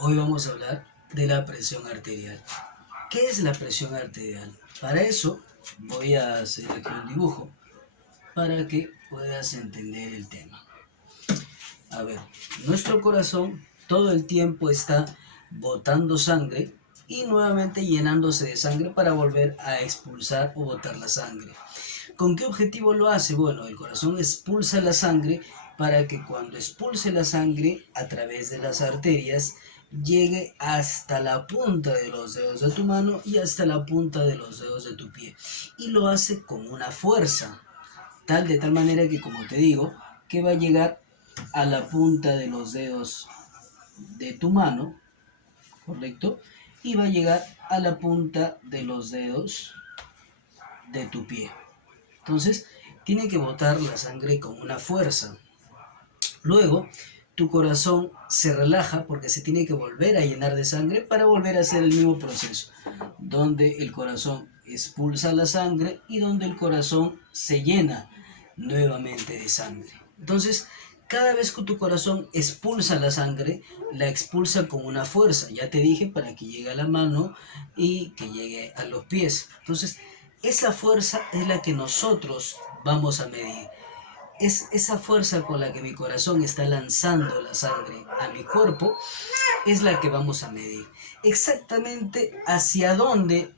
Hoy vamos a hablar de la presión arterial. ¿Qué es la presión arterial? Para eso voy a hacer aquí un dibujo para que puedas entender el tema. A ver, nuestro corazón todo el tiempo está botando sangre y nuevamente llenándose de sangre para volver a expulsar o botar la sangre. ¿Con qué objetivo lo hace? Bueno, el corazón expulsa la sangre para que cuando expulse la sangre a través de las arterias llegue hasta la punta de los dedos de tu mano y hasta la punta de los dedos de tu pie. Y lo hace con una fuerza, de tal manera que, como te digo, que va a llegar a la punta de los dedos de tu mano, ¿correcto? Y va a llegar a la punta de los dedos de tu pie. Entonces, tiene que botar la sangre con una fuerza. Luego, tu corazón se relaja porque se tiene que volver a llenar de sangre para volver a hacer el mismo proceso, donde el corazón expulsa la sangre y donde el corazón se llena nuevamente de sangre. Entonces, cada vez que tu corazón expulsa la sangre, la expulsa con una fuerza, ya te dije, para que llegue a la mano y que llegue a los pies. Entonces, esa fuerza es la que nosotros vamos a medir. Es esa fuerza con la que mi corazón está lanzando la sangre a mi cuerpo, es la que vamos a medir. Exactamente hacia dónde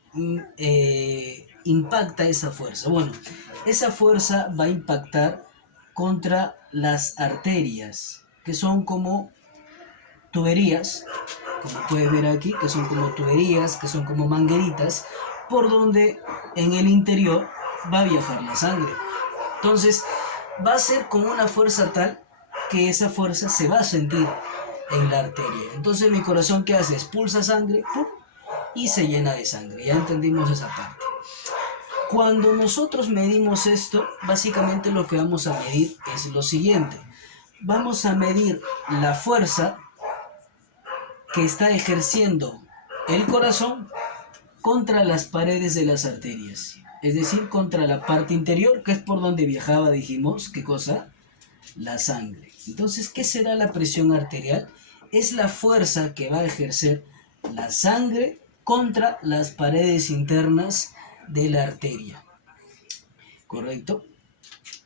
impacta esa fuerza. Bueno, esa fuerza va a impactar contra las arterias, que son como tuberías, como puedes ver aquí, que son como tuberías, que son como mangueritas, por donde en el interior va a viajar la sangre. Entonces, va a ser con una fuerza tal que esa fuerza se va a sentir en la arteria. Entonces, mi corazón, ¿qué hace? Expulsa sangre, ¡pum!, y se llena de sangre. Ya entendimos esa parte. Cuando nosotros medimos esto, básicamente lo que vamos a medir es lo siguiente. Vamos a medir la fuerza que está ejerciendo el corazón contra las paredes de las arterias, es decir, contra la parte interior, que es por donde viajaba, dijimos, ¿qué cosa? La sangre. Entonces, ¿qué será la presión arterial? Es la fuerza que va a ejercer la sangre contra las paredes internas de la arteria, ¿correcto?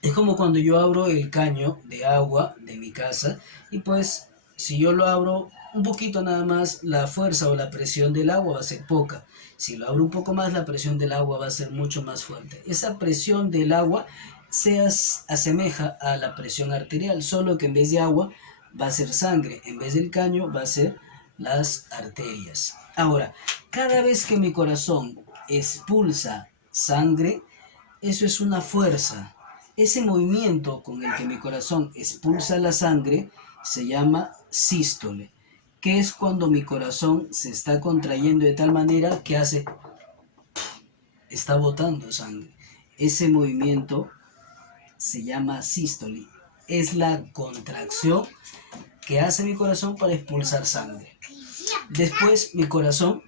Es como cuando yo abro el caño de agua de mi casa y pues si yo lo abro un poquito nada más, la fuerza o la presión del agua va a ser poca. Si lo abro un poco más, la presión del agua va a ser mucho más fuerte. Esa presión del agua se asemeja a la presión arterial, solo que en vez de agua va a ser sangre, en vez del caño va a ser las arterias. Ahora, cada vez que mi corazón expulsa sangre, eso es una fuerza. Ese movimiento con el que mi corazón expulsa la sangre se llama sístole, que es cuando mi corazón se está contrayendo de tal manera que está botando sangre. Ese movimiento se llama sístole. Es la contracción que hace mi corazón para expulsar sangre. Después mi corazón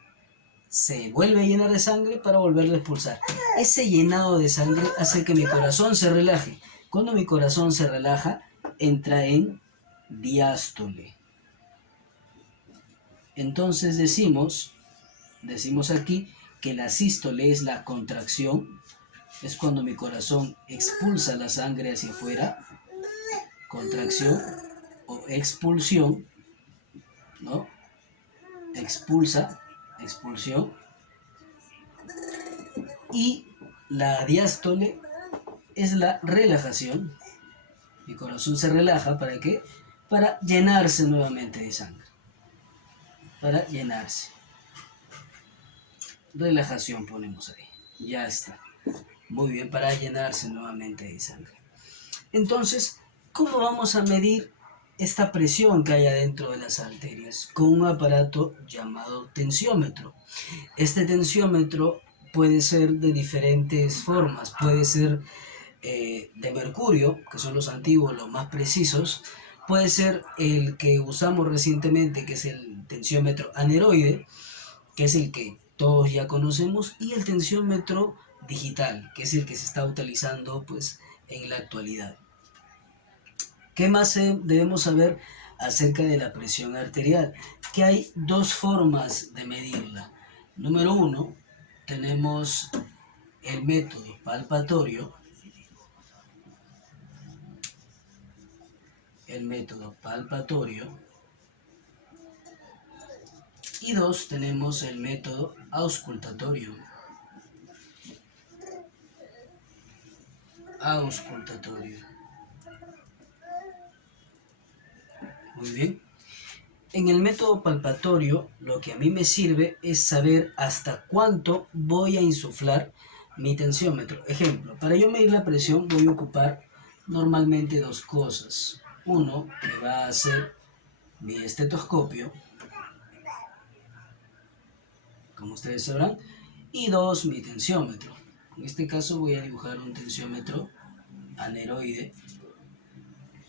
se vuelve a llenar de sangre para volverlo a expulsar. Ese llenado de sangre hace que mi corazón se relaje. Cuando mi corazón se relaja, entra en diástole. Entonces decimos aquí que la sístole es la contracción, es cuando mi corazón expulsa la sangre hacia afuera, contracción o expulsión, ¿no? Expulsa, expulsión. Y la diástole es la relajación. Mi corazón se relaja, ¿para qué? Para llenarse nuevamente de sangre. Para llenarse. Relajación ponemos ahí. Ya está. Muy bien, para llenarse nuevamente de sangre. Entonces, ¿cómo vamos a medir esta presión que hay adentro de las arterias? Con un aparato llamado tensiómetro. Este tensiómetro puede ser de diferentes formas. Puede ser de mercurio, que son los antiguos, los más precisos. Puede ser el que usamos recientemente, que es el tensiómetro aneroide, que es el que todos ya conocemos, y el tensiómetro digital, que es el que se está utilizando pues en la actualidad. ¿Qué más debemos saber acerca de la presión arterial, que hay dos formas de medirla. Número uno, tenemos el método palpatorio. Y dos, tenemos el método auscultatorio. Muy bien. En el método palpatorio, lo que a mí me sirve es saber hasta cuánto voy a insuflar mi tensiómetro. Ejemplo, para yo medir la presión voy a ocupar normalmente dos cosas. Uno, que va a ser mi estetoscopio, como ustedes sabrán, y dos, mi tensiómetro. En este caso voy a dibujar un tensiómetro aneroide.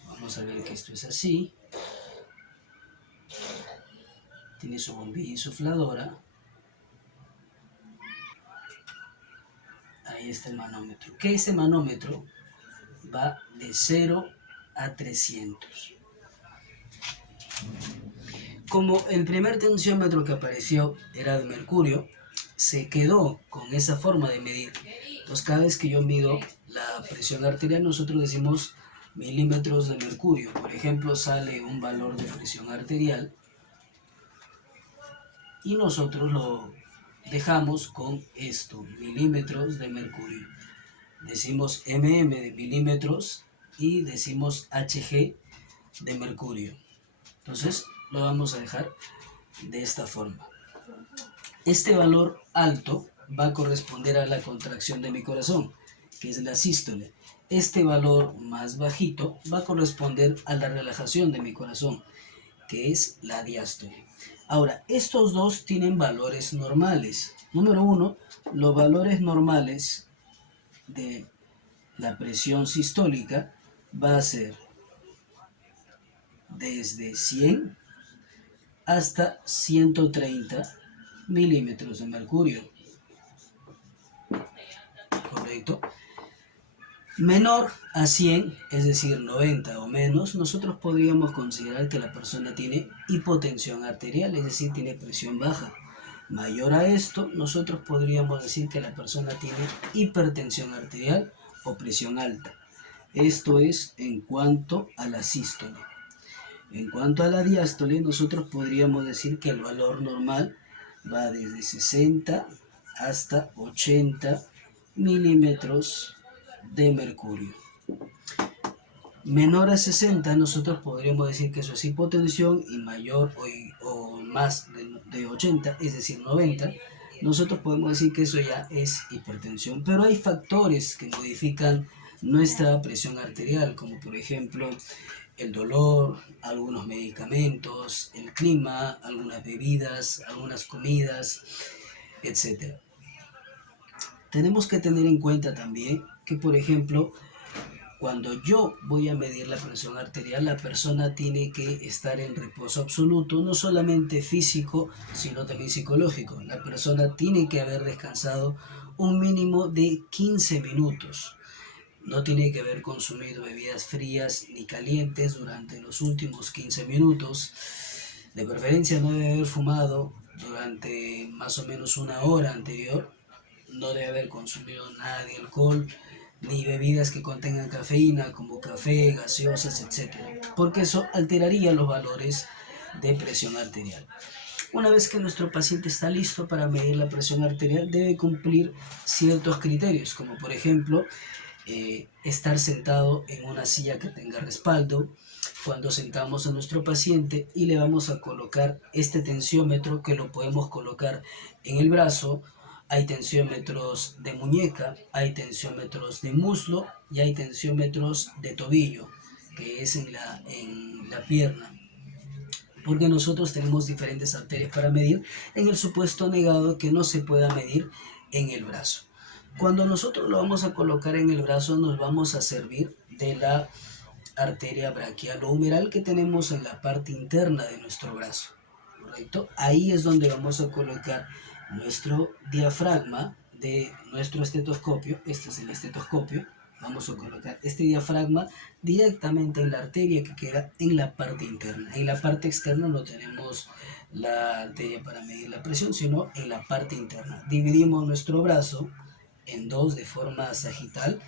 Vamos a ver que esto es así. Tiene su bombilla insufladora. Ahí está el manómetro. Que este manómetro va de 0 a 300. Como el primer tensiómetro que apareció era de mercurio, se quedó con esa forma de medir. Entonces cada vez que yo mido la presión arterial, nosotros decimos milímetros de mercurio. Por ejemplo, sale un valor de presión arterial y nosotros lo dejamos con esto, milímetros de mercurio. Decimos mm de milímetros y decimos hg de mercurio. Entonces lo vamos a dejar de esta forma. Este valor alto va a corresponder a la contracción de mi corazón, que es la sístole. Este valor más bajito va a corresponder a la relajación de mi corazón, que es la diástole. Ahora, estos dos tienen valores normales. Número uno, los valores normales de la presión sistólica va a ser desde 100 hasta 130 milímetros de mercurio. ¿Correcto? Menor a 100, es decir, 90 o menos, nosotros podríamos considerar que la persona tiene hipotensión arterial, es decir, tiene presión baja. Mayor a esto, nosotros podríamos decir que la persona tiene hipertensión arterial o presión alta. Esto es en cuanto a la sístole. En cuanto a la diástole, nosotros podríamos decir que el valor normal va desde 60 hasta 80 milímetros de mercurio. Menor a 60, nosotros podríamos decir que eso es hipotensión, y mayor o más de 80, es decir, 90, nosotros podemos decir que eso ya es hipertensión. Pero hay factores que modifican nuestra presión arterial, como por ejemplo el dolor, algunos medicamentos, el clima, algunas bebidas, algunas comidas, etc. Tenemos que tener en cuenta también que, por ejemplo, cuando yo voy a medir la presión arterial, la persona tiene que estar en reposo absoluto, no solamente físico, sino también psicológico. La persona tiene que haber descansado un mínimo de 15 minutos. No tiene que haber consumido bebidas frías ni calientes durante los últimos 15 minutos. De preferencia no debe haber fumado durante más o menos una hora anterior. No debe haber consumido nada de alcohol ni bebidas que contengan cafeína como café, gaseosas, etc. Porque eso alteraría los valores de presión arterial. Una vez que nuestro paciente está listo para medir la presión arterial, debe cumplir ciertos criterios, como por ejemplo estar sentado en una silla que tenga respaldo. Cuando sentamos a nuestro paciente y le vamos a colocar este tensiómetro, que lo podemos colocar en el brazo, hay tensiómetros de muñeca, hay tensiómetros de muslo y hay tensiómetros de tobillo, que es en la pierna. Porque nosotros tenemos diferentes arterias para medir, en el supuesto negado que no se pueda medir en el brazo. Cuando nosotros lo vamos a colocar en el brazo, nos vamos a servir de la arteria braquial-humeral que tenemos en la parte interna de nuestro brazo, ¿correcto? Ahí es donde vamos a colocar nuestro diafragma de nuestro estetoscopio. Este es el estetoscopio. vamos a colocar este diafragma directamente en la arteria que queda en la parte interna. En la parte externa no tenemos la arteria para medir la presión, sino en la parte interna. Dividimos nuestro brazo en dos de forma sagital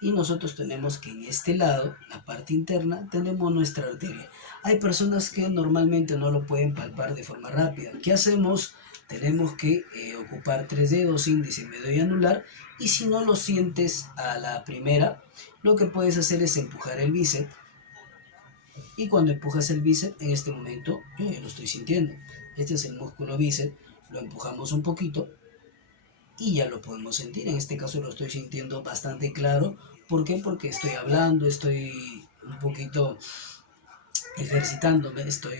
y nosotros tenemos que en este lado, la parte interna, tenemos nuestra arteria. Hay personas que normalmente no lo pueden palpar de forma rápida. ¿Qué hacemos? Tenemos que ocupar 3 dedos, índice, medio y anular, y si no lo sientes a la primera, lo que puedes hacer es empujar el bíceps, y cuando empujas el bíceps, en este momento yo ya lo estoy sintiendo. Este es el músculo bíceps, lo empujamos un poquito y ya lo podemos sentir. En este caso lo estoy sintiendo bastante claro. ¿Por qué? Porque estoy hablando, estoy un poquito ejercitándome, estoy,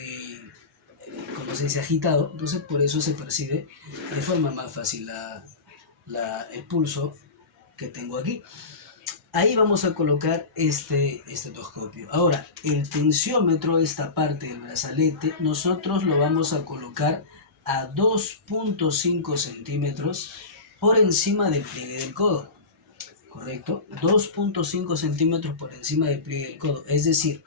como se dice, agitado. Entonces por eso se percibe de forma más fácil el pulso que tengo aquí. Ahí vamos a colocar este estetoscopio. Ahora, el tensiómetro, esta parte del brazalete, nosotros lo vamos a colocar a 2.5 centímetros por encima del pliegue del codo. ¿Correcto? 2.5 centímetros por encima del pliegue del codo. Es decir,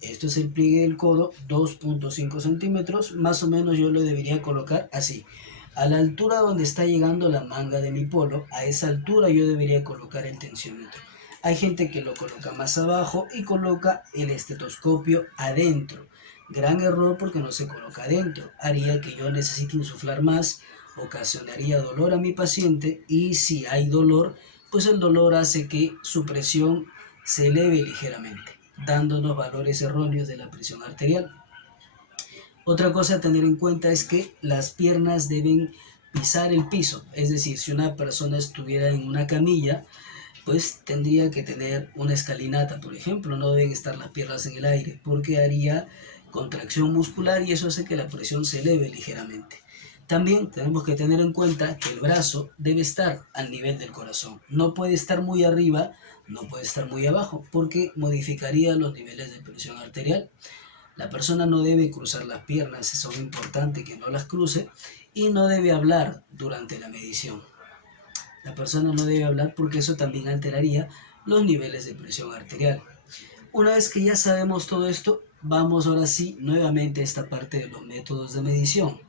esto es el pliegue del codo, 2.5 centímetros. Más o menos yo lo debería colocar así. A la altura donde está llegando la manga de mi polo, a esa altura yo debería colocar el tensiómetro. Hay gente que lo coloca más abajo y coloca el estetoscopio adentro. Gran error porque no se coloca adentro. Haría que yo necesite insuflar más, ocasionaría dolor a mi paciente y si hay dolor, pues el dolor hace que su presión se eleve ligeramente, dándonos valores erróneos de la presión arterial. Otra cosa a tener en cuenta es que las piernas deben pisar el piso, es decir, si una persona estuviera en una camilla, pues tendría que tener una escalinata, por ejemplo, no deben estar las piernas en el aire, porque haría contracción muscular y eso hace que la presión se eleve ligeramente. También tenemos que tener en cuenta que el brazo debe estar al nivel del corazón, no puede estar muy arriba, no puede estar muy abajo, porque modificaría los niveles de presión arterial. La persona no debe cruzar las piernas, es importante que no las cruce, y no debe hablar durante la medición. La persona no debe hablar porque eso también alteraría los niveles de presión arterial. Una vez que ya sabemos todo esto, vamos ahora sí nuevamente a esta parte de los métodos de medición.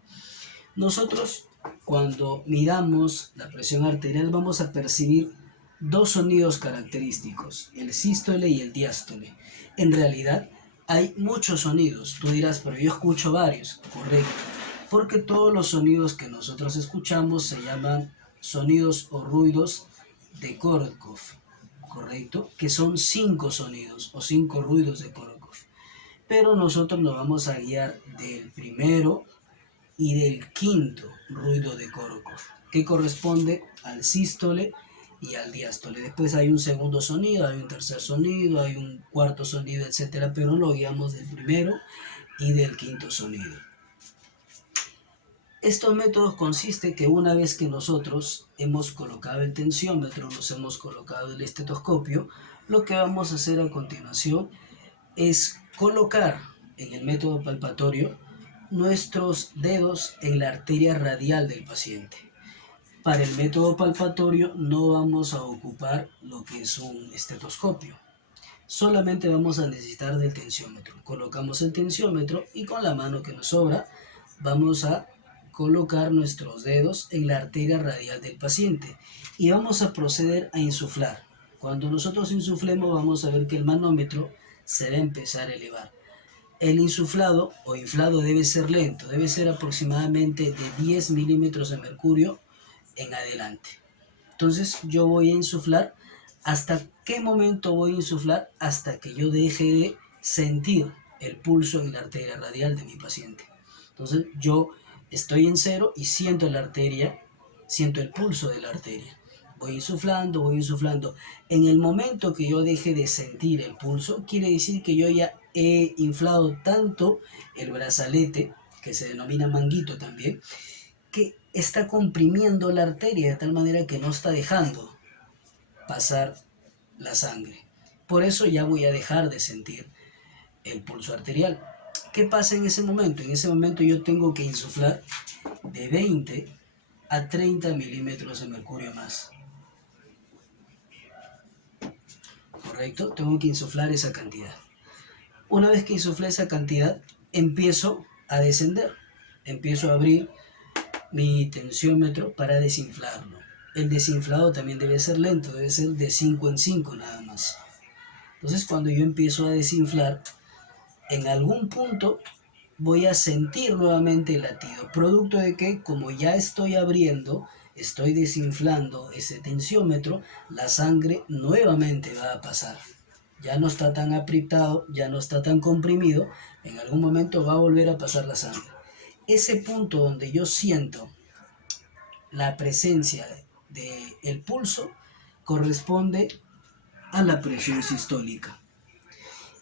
Nosotros, cuando midamos la presión arterial, vamos a percibir dos sonidos característicos, el sístole y el diástole. En realidad, hay muchos sonidos. Tú dirás, pero yo escucho varios. Correcto. Porque todos los sonidos que nosotros escuchamos se llaman sonidos o ruidos de Korotkov. Correcto. Que son 5 sonidos o 5 ruidos de Korotkov. Pero nosotros nos vamos a guiar del primero y del quinto ruido de Korotkov, que corresponde al sístole y al diástole. Después hay un segundo sonido, hay un tercer sonido, hay un cuarto sonido, etcétera, pero lo guiamos del primero y del quinto sonido. Estos métodos consisten que una vez que nosotros hemos colocado el tensiómetro, nos hemos colocado el estetoscopio, lo que vamos a hacer a continuación es colocar en el método palpatorio nuestros dedos en la arteria radial del paciente. Para el método palpatorio no vamos a ocupar lo que es un estetoscopio. Solamente vamos a necesitar del tensiómetro. Colocamos el tensiómetro y con la mano que nos sobra vamos a colocar nuestros dedos en la arteria radial del paciente y vamos a proceder a insuflar. Cuando nosotros insuflemos vamos a ver que el manómetro se va a empezar a elevar. El insuflado o inflado debe ser lento, debe ser aproximadamente de 10 milímetros de mercurio en adelante. Entonces yo voy a insuflar. ¿Hasta qué momento voy a insuflar? Hasta que yo deje de sentir el pulso en la arteria radial de mi paciente. Entonces yo estoy en 0 y siento la arteria, siento el pulso de la arteria. Voy insuflando, voy insuflando. En el momento que yo deje de sentir el pulso, quiere decir que yo ya he inflado tanto el brazalete, que se denomina manguito también, que está comprimiendo la arteria de tal manera que no está dejando pasar la sangre. Por eso ya voy a dejar de sentir el pulso arterial. ¿Qué pasa en ese momento? En ese momento yo tengo que insuflar de 20 a 30 milímetros de mercurio más. ¿correcto? Tengo que insuflar esa cantidad. Una vez que insuflé esa cantidad, empiezo a descender. Empiezo a abrir mi tensiómetro para desinflarlo. El desinflado también debe ser lento, debe ser de 5 en 5 nada más. Entonces cuando yo empiezo a desinflar, en algún punto voy a sentir nuevamente el latido, producto de que como ya estoy abriendo, estoy desinflando ese tensiómetro, la sangre nuevamente va a pasar. Ya no está tan apretado, ya no está tan comprimido, en algún momento va a volver a pasar la sangre. Ese punto donde yo siento la presencia del pulso corresponde a la presión sistólica.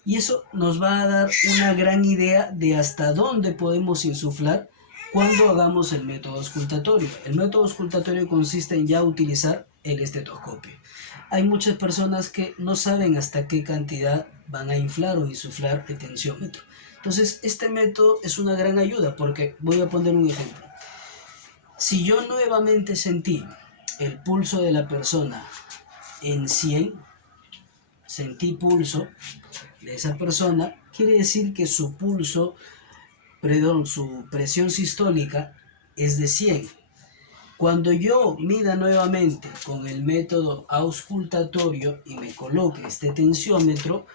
Y eso nos va a dar una gran idea de hasta dónde podemos insuflar cuando hagamos el método auscultatorio. El método auscultatorio consiste en ya utilizar el estetoscopio. Hay muchas personas que no saben hasta qué cantidad van a inflar o insuflar el tensiómetro. Entonces, este método es una gran ayuda porque voy a poner un ejemplo. Si yo nuevamente sentí el pulso de la persona en 100, sentí pulso de esa persona, quiere decir que su pulso, perdón, su presión sistólica es de 100. Cuando yo mida nuevamente con el método auscultatorio y me coloque este tensiómetro,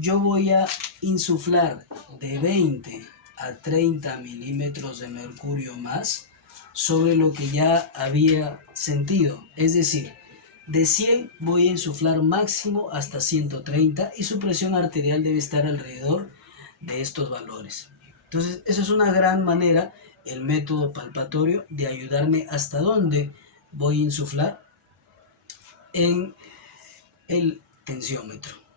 yo voy a insuflar de 20 a 30 milímetros de mercurio más sobre lo que ya había sentido. Es decir, de 100 voy a insuflar máximo hasta 130 y su presión arterial debe estar alrededor de estos valores. Entonces, esa es una gran manera, el método palpatorio, de ayudarme hasta dónde voy a insuflar en el tensiómetro.